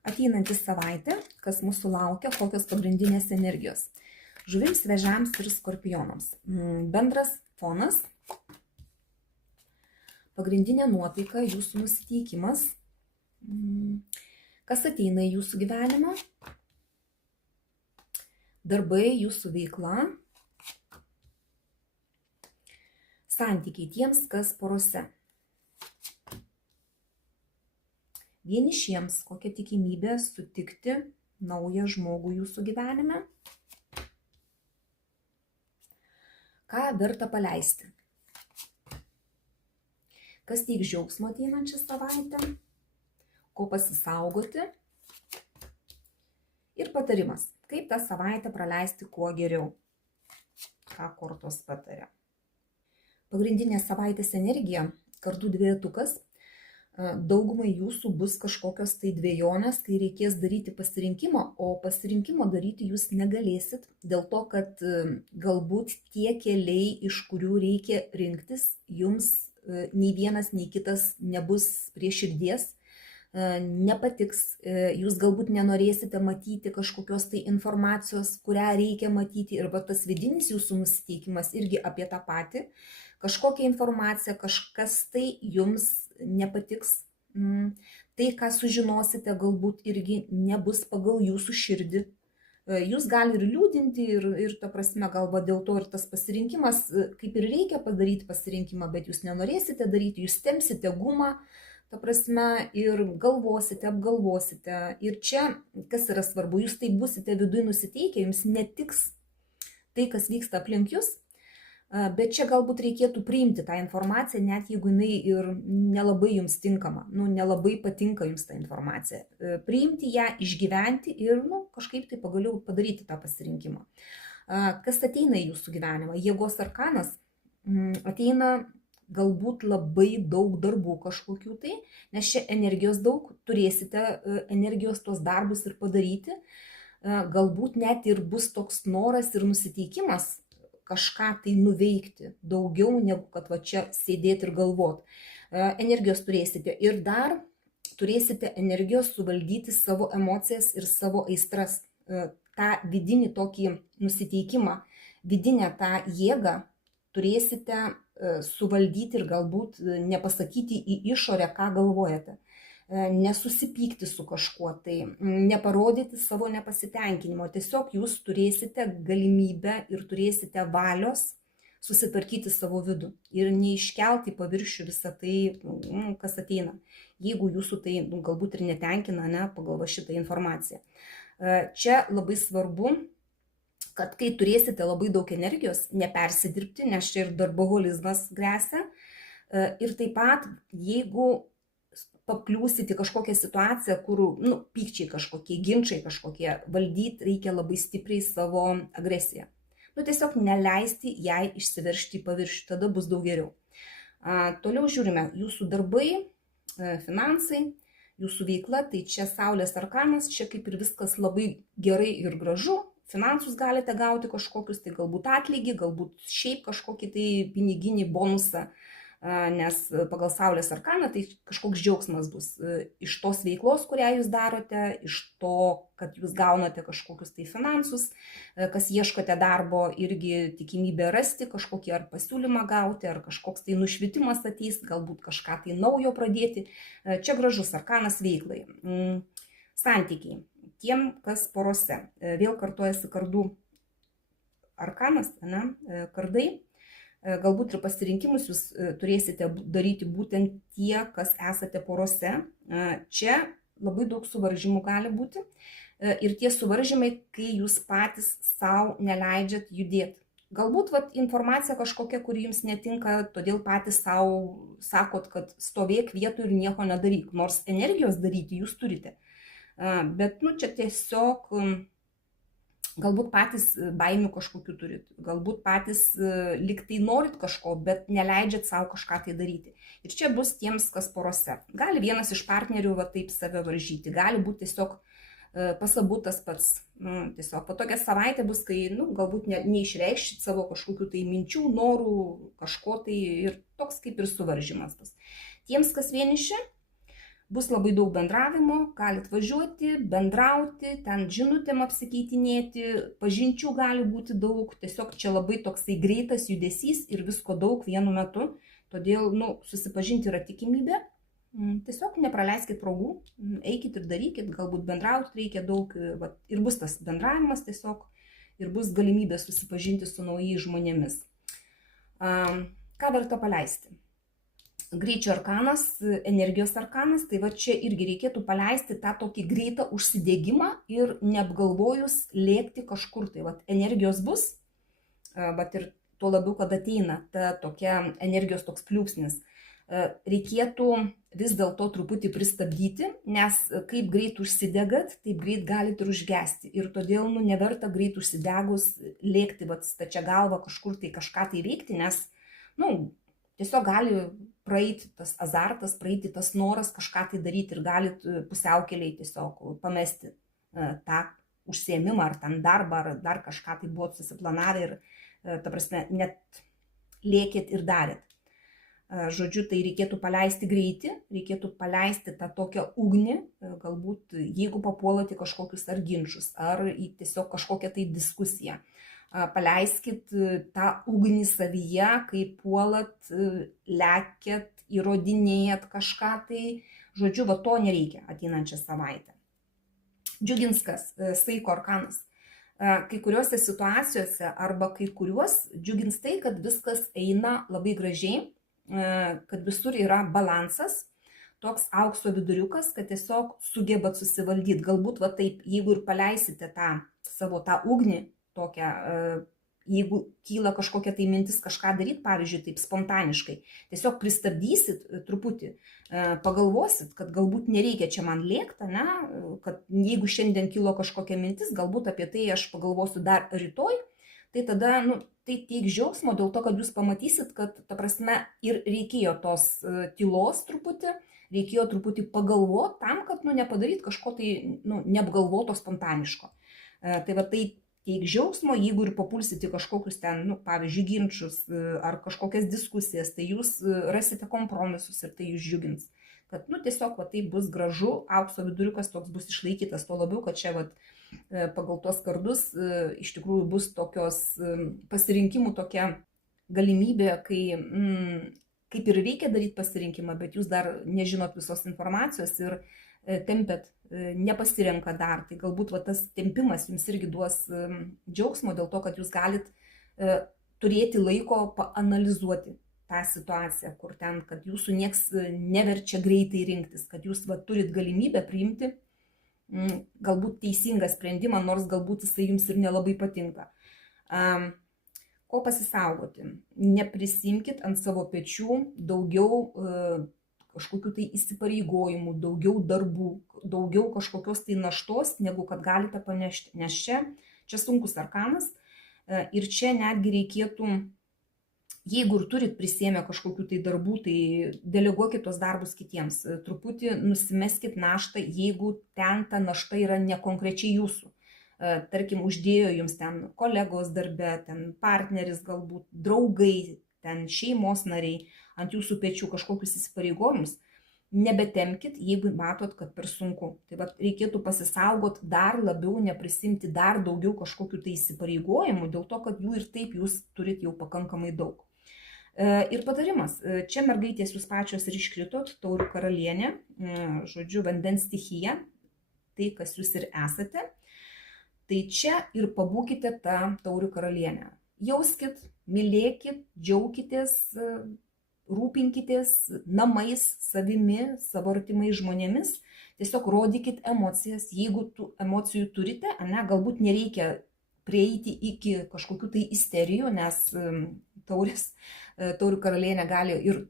Ateinanti savaitė, kas mūsų laukia, kokios pagrindinės energijos. Žuvims, vėžiams ir skorpionams. Bendras fonas, pagrindinė nuotaika, jūsų nusiteikimas, kas ateina į jūsų gyvenimą, darbai, jūsų veikla, santykiai tiems, kas porose. Vienišiems kokia tikimybė sutikti naują žmogų jūsų gyvenime. Ką verta paleisti? Kas teiks džiaugsmo ateinančią savaitę? Ko pasisaugoti? Ir patarimas, kaip tą savaitę praleisti kuo geriau. Ką kortos pataria? Pagrindinė savaitės energija, kardų dvejetukas. Daugumai jūsų bus kažkokios tai dvejonės, kai reikės daryti pasirinkimą, o pasirinkimo daryti jūs negalėsit, dėl to, kad galbūt tie keliai, iš kurių reikia rinktis, jums nei vienas, nei kitas nebus prie širdies, nepatiks, jūs galbūt nenorėsite matyti kažkokios tai informacijos, kurią reikia matyti, ir va tas vidinis jūsų nusiteikimas irgi apie tą patį. Kažkokia informacija, kažkas tai jums nepatiks. Tai, ką sužinosite, galbūt irgi nebus pagal jūsų širdį. Jūs gali ir liūdinti, ir ta prasme, galva dėl to ir tas pasirinkimas, kaip ir reikia padaryti pasirinkimą, bet jūs nenorėsite daryti, jūs tempsite gumą, ta prasme, ir galvosite, apgalvosite. Ir čia, kas yra svarbu, jūs tai busite viduje nusiteikę, jums netiks tai, kas vyksta aplink jūs. Bet čia galbūt reikėtų priimti tą informaciją, net jeigu jinai ir nelabai jums tinkama, nelabai patinka jums ta informacija. Priimti ją, išgyventi ir kažkaip tai pagaliau padaryti tą pasirinkimą. Kas ateina į jūsų gyvenimą? Jėgos arkanas ateina galbūt labai daug darbų kažkokių tai, nes čia energijos daug, turėsite energijos tuos darbus ir padaryti. Galbūt net ir bus toks noras ir nusiteikimas kažką tai nuveikti, daugiau negu kad va čia sėdėti ir galvoti. Energijos turėsite ir dar turėsite energijos suvaldyti savo emocijas ir savo aistras. tą vidinį tokį nusiteikimą, vidinę tą jėgą turėsite suvaldyti ir galbūt nepasakyti į išorę, ką galvojate. Nesusipykti su kažkuo, tai neparodyti savo nepasitenkinimo. Tiesiog jūs turėsite galimybę ir turėsite valios susitvarkyti savo vidų ir neiškelti į paviršių visą tai, kas ateina. Jeigu jūsų tai galbūt ir netenkina, pagal šitą informaciją. Čia labai svarbu, kad kai turėsite labai daug energijos, nepersidirbti, nes čia ir darboholizmas gresia. Ir taip pat, jeigu pakliūsite kažkokią situaciją, kur pykčiai kažkokie, ginčiai kažkokie, valdyti reikia labai stipriai savo agresiją. Tiesiog neleisti jai išsiveržti į paviršių, tada bus daug geriau. Toliau žiūrime, jūsų darbai, finansai, jūsų veikla, tai čia Saulės arkanas, čia kaip ir viskas labai gerai ir gražu. Finansus galite gauti kažkokius, tai galbūt atlygį, galbūt šiaip kažkokį tai piniginį bonusą, nes pagal Saulės arkaną tai kažkoks džiaugsmas bus iš tos veiklos, kurią jūs darote, iš to, kad jūs gaunate kažkokius tai finansus, kas ieškote darbo, irgi tikimybė rasti kažkokį ar pasiūlymą gauti, ar kažkoks tai nušvitimas ateis, galbūt kažką tai naujo pradėti. Čia gražus arkanas veiklai. Santykiai. Tiem, kas porose. Vėl kartojasi kardų arkanas, kardai. Galbūt ir pasirinkimus jūs turėsite daryti būtent tie, kas esate porose. Čia labai daug suvaržymų gali būti. Ir tie suvaržymai, kai jūs patys savo neleidžiat judėti. Galbūt informacija kažkokia, kuri jums netinka, todėl patys savo sakot, kad stovėk vietoj ir nieko nedaryk. Nors energijos daryti jūs turite. Bet čia tiesiog galbūt patys baimių kažkokių turit, galbūt patys liktai norit kažko, bet neleidžiat savo kažką tai daryti. Ir čia bus tiems, kas porose. Gali vienas iš partnerių taip save varžyti, gali būti tiesiog pasabutas pats. Tiesiog po tokia savaitė bus, kai galbūt neišreikšit savo kažkokių tai minčių, norų, kažko tai ir toks kaip ir suvaržymas bus. Tiems, kas vieniši, Bus labai daug bendravimo, galit važiuoti, bendrauti, ten žinutėm apsikeitinėti, pažinčių gali būti daug, tiesiog čia labai toksai greitas judesys ir visko daug vienu metu, todėl, susipažinti yra tikimybė, tiesiog nepraleiskit progų, eikit ir darykit, galbūt bendrauti reikia daug, ir bus tas bendravimas tiesiog, ir bus galimybė susipažinti su naujais žmonėmis. Ką verta paleisti? Greičio arkanas, energijos arkanas, tai va čia irgi reikėtų paleisti tą tokį greitą užsidėgymą ir neapgalvojus lėkti kažkur. Tai va energijos bus, bet ir tuo labiau, kad ateina ta tokia energijos toks pliūpsnis. Reikėtų vis dėlto truputį pristabdyti, nes kaip greit užsidegat, taip greit galit ir užgesti. Ir todėl neverta greit užsidegus lėkti stačia galva kažkur tai kažką tai veikti, nes tiesiog gali praeiti tas azartas, praeiti tas noras kažką tai daryti ir galit pusiaukeliai tiesiog pamesti tą užsiėmimą ar ten darbą ar dar kažką tai buvot susiplanavę ir, ta prasme, net lėkėt ir darėt. Žodžiu, tai reikėtų paleisti greitį, reikėtų paleisti tą tokią ugnį, galbūt jeigu papuolate kažkokius ar ginčius, ar į tiesiog kažkokią tai diskusiją. Paleiskit tą ugnį savyje, kai puolat, lekėt, įrodinėjat kažką tai. Žodžiu, to nereikia ateinančią savaitę. Džiugins kas? Saiko arkanas. Kai kuriuose situacijose arba kai kuriuos džiugins tai, kad viskas eina labai gražiai, kad visur yra balansas, toks aukso viduriukas, kad tiesiog sugebat susivaldyti. Galbūt taip, jeigu ir paleisite tą savo tą ugnį, tokią, jeigu kyla kažkokia tai mintis kažką daryti, pavyzdžiui, taip spontaniškai, tiesiog pristabdysit truputį, pagalvosit, kad galbūt nereikia čia man lėkti, kad jeigu šiandien kilo kažkokia mintis, galbūt apie tai aš pagalvosiu dar rytoj, tai tada, tai teiks džiaugsmo dėl to, kad jūs pamatysit, kad, ta prasme, ir reikėjo tos tylos truputį, reikėjo truputį pagalvoti tam, kad, nepadaryt kažko tai, neapgalvoto spontaniško. Tai tai teiks džiaugsmo, jeigu ir papulsite kažkokius ten, pavyzdžiui, ginčius ar kažkokias diskusijas, tai jūs rasite kompromisus ir tai jūs džiugins. Kad, tiesiog tai bus gražu, aukso viduriukas toks bus išlaikytas, to labiau, kad čia pagal tos kardus iš tikrųjų bus tokios pasirinkimų tokia galimybė, kai kaip ir reikia daryti pasirinkimą, bet jūs dar nežinot visos informacijos ir tempėt, nepasirenka dar, tai galbūt tas tempimas jums irgi duos džiaugsmo dėl to, kad jūs galit turėti laiko paanalizuoti tą situaciją, kur ten, kad jūsų nieks neverčia greitai rinktis, kad jūs turit galimybę priimti galbūt teisingą sprendimą, nors galbūt jisai jums ir nelabai patinka. Ko pasisaugoti? Neprisimkit ant savo pečių daugiau kažkokių tai įsipareigojimų, daugiau darbų, daugiau kažkokios tai naštos, negu kad galite panešti. Nes čia sunkus arkanas ir čia netgi reikėtų, jeigu ir turit prisėmę kažkokių tai darbų, tai deleguokit tos darbus kitiems. Truputį nusimeskit naštą, jeigu ten ta našta yra nekonkrečiai jūsų. Tarkim, uždėjo jums ten kolegos darbe, ten partneris galbūt, draugai, ten šeimos nariai, ant jūsų pečių kažkokius įsipareigojimus, nebetemkit, jeigu matot, kad per sunku. Tai reikėtų pasisaugot dar labiau, neprisimti dar daugiau kažkokių tai įsipareigojimų, dėl to, kad jų ir taip jūs turit jau pakankamai daug. Ir patarimas, čia mergaitės jūs pačios ir iškritot, taurių karalienė, žodžiu, vandens stichija, tai kas jūs ir esate, tai čia ir pabūkite tą taurių karalienę. Jauskit, mylėkit, džiaukitės, rūpinkitės namais, savimi, savo artimais žmonėmis, tiesiog rodykit emocijas, jeigu tų emocijų turite, galbūt nereikia prieiti iki kažkokių tai isterijų, nes taurių karalienė gali ir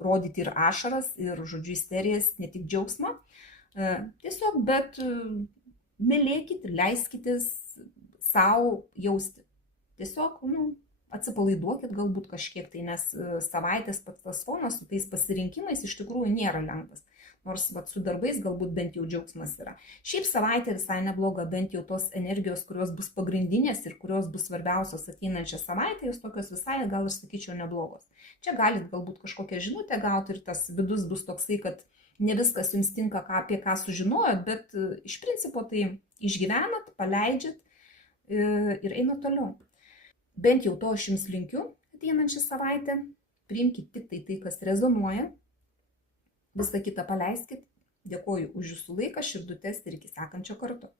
rodyti ir ašaras, ir, žodžiu, isterijas, ne tik džiaugsmą, tiesiog, bet mylėkit, leiskitės savo jausti. Tiesiog, atsipalaiduokit galbūt kažkiek tai, nes savaitės pats tas fonas su tais pasirinkimais iš tikrųjų nėra lengvas. Nors su darbais galbūt bent jau džiaugsmas yra. Šiaip savaitė visai nebloga, bent jau tos energijos, kurios bus pagrindinės ir kurios bus svarbiausios ateinančią savaitę, jos tokios visai, gal aš sakyčiau, neblogos. Čia galit galbūt kažkokią žinutę gauti ir tas vidus bus toksai, kad Ne viskas jums tinka, apie ką sužinojot, bet iš principo tai išgyvenat, paleidžiat ir einat toliau. Bent jau to aš jums linkiu ateinančią savaitę. Priimkite tik tai, kas rezonuoja. Visą kitą paleiskit. Dėkoju už jūsų laiką, širdutes ir iki sekančio karto.